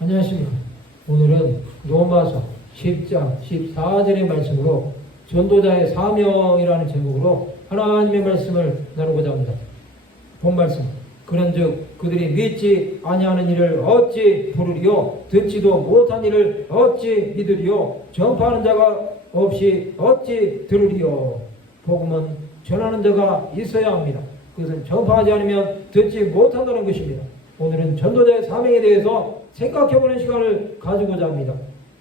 안녕하십니까. 오늘은 로마서 10장 14절의 말씀으로 전도자의 사명이라는 제목으로 하나님의 말씀을 나누고자 합니다. 본 말씀. 그런즉 그들이 믿지 아니하는 일을 어찌 부르리요 듣지도 못한 일을 어찌 믿으리요 전파하는 자가 없이 어찌 들으리요 복음은 전하는 자가 있어야 합니다. 그것은 전파하지 않으면 듣지 못한다는 것입니다. 오늘은 전도자의 사명에 대해서 생각해보는 시간을 가지고자 합니다.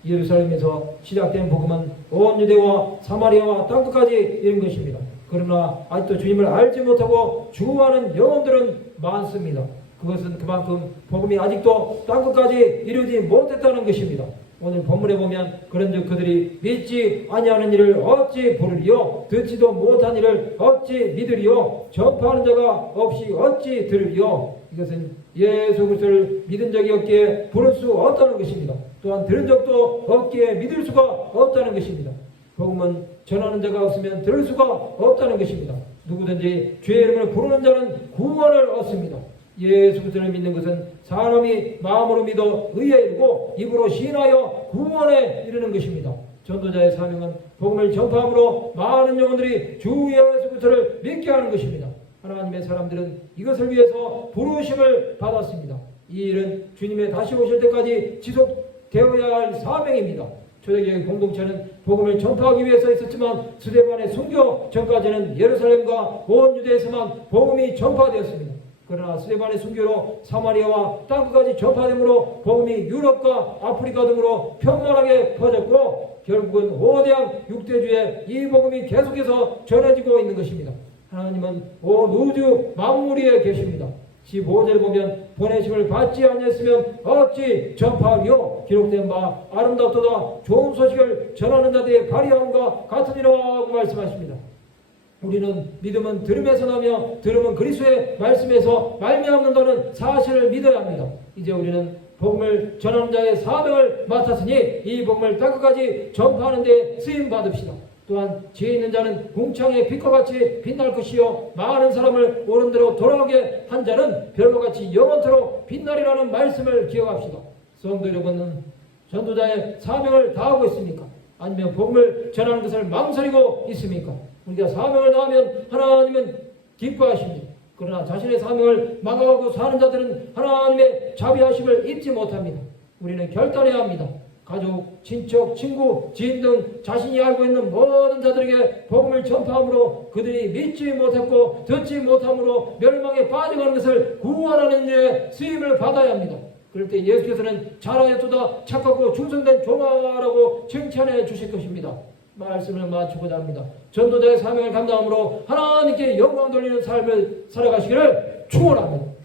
예루살렘에서 시작된 복음은 온 유대와 사마리아와 땅끝까지 이른 것입니다. 그러나 아직도 주님을 알지 못하고 죽어가는 영혼들은 많습니다. 그것은 그만큼 복음이 아직도 땅끝까지 이르지 못했다는 것입니다. 오늘 본문에 보면 그런즉 그들이 믿지 아니하는 일을 어찌 부르리요 듣지도 못한 일을 어찌 믿으리요 전파하는 자가 없이 어찌 들으리요 이것은 예수 그리스도를 믿은 적이 없기에 부를 수 없다는 것입니다. 또한 들은 적도 없기에 믿을 수가 없다는 것입니다. 복음은 전하는 자가 없으면 들을 수가 없다는 것입니다. 누구든지 주의 이름을 부르는 자는 구원을 얻습니다. 예수 그리스도를 믿는 것은 사람이 마음으로 믿어 의에 이르고 입으로 신하여 구원에 이르는 것입니다. 전도자의 사명은 복음을 전파함으로 많은 영혼들이 주 예수 그리스도를 믿게 하는 것입니다. 하나님의 사람들은 이것을 위해서 부르심을 받았습니다. 이 일은 주님의 다시 오실 때까지 지속되어야 할 사명입니다. 초대교회 공동체는 복음을 전파하기 위해서 있었지만 스데반의 순교 전까지는 예루살렘과 온 유대에서만 복음이 전파되었습니다. 그러나 스데반의 순교로 사마리아와 땅끝까지 전파되므로 복음이 유럽과 아프리카 등으로 편만하게 퍼졌고 결국은 오대양 육대주에 이 복음이 계속해서 전해지고 있는 것입니다. 하나님은 온 우주 만물 위에 계십니다. 15절을 보면 보내심을 받지 아니했으면 어찌 전파하며 기록된 바 아름답도다 좋은 소식을 전하는 자들의 발휘함과 같으니라고 말씀하십니다. 우리는 믿음은 들음에서 나며 들음은 그리스도의 말씀에서 말미암는다는 사실을 믿어야 합니다. 이제 우리는 복음을 전하는 자의 사명을 맡았으니 이 복음을 땅끝까지 전파하는 데 쓰임 받읍시다. 또한 지혜 있는 자는 궁창의 빛과 같이 빛날 것이요 많은 사람을 오른 대로 돌아오게 한 자는 별과 같이 영원토록 빛나리라는 말씀을 기억합시다. 성도 여러분은 전도자의 사명을 다하고 있습니까? 아니면 복음을 전하는 것을 망설이고 있습니까? 우리가 사명을 다하면 하나님은 기뻐하십니다. 그러나 자신의 사명을 망하고 사는 자들은 하나님의 자비하심을 잊지 못합니다. 우리는 결단해야 합니다. 가족, 친척, 친구, 지인 등 자신이 알고 있는 모든 자들에게 복음을 전파함으로 그들이 믿지 못했고 듣지 못함으로 멸망에 빠져가는 것을 구원하는 일에 쓰임을 받아야 합니다. 그럴 때 예수께서는 잘하였도다 착하고 충성된 종아라고 칭찬해 주실 것입니다. 말씀을 마치고자 합니다. 전도자의 사명을 감당함으로 하나님께 영광 돌리는 삶을 살아가시기를 축원합니다.